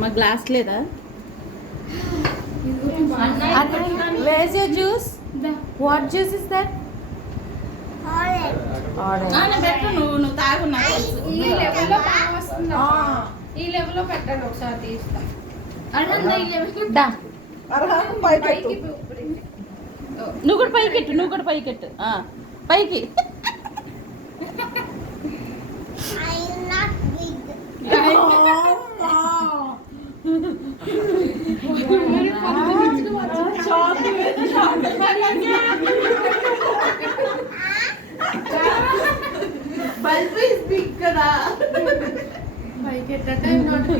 మా గ్లాస్ లేదా? Where's your juice? What juice is that? Orange. పెట్టు నువ్వు తాగు. ఈ లెవెల్లో బాగా వస్తుంది. ఈ లెవెల్లో పెట్టండి ఒకసారి తీస్తా. నువ్వు కూడా పైకెట్టు. పైకి. బల్బ్ ఇస్ బిగ్ కదా. పైకెట్టంటే నువ్వు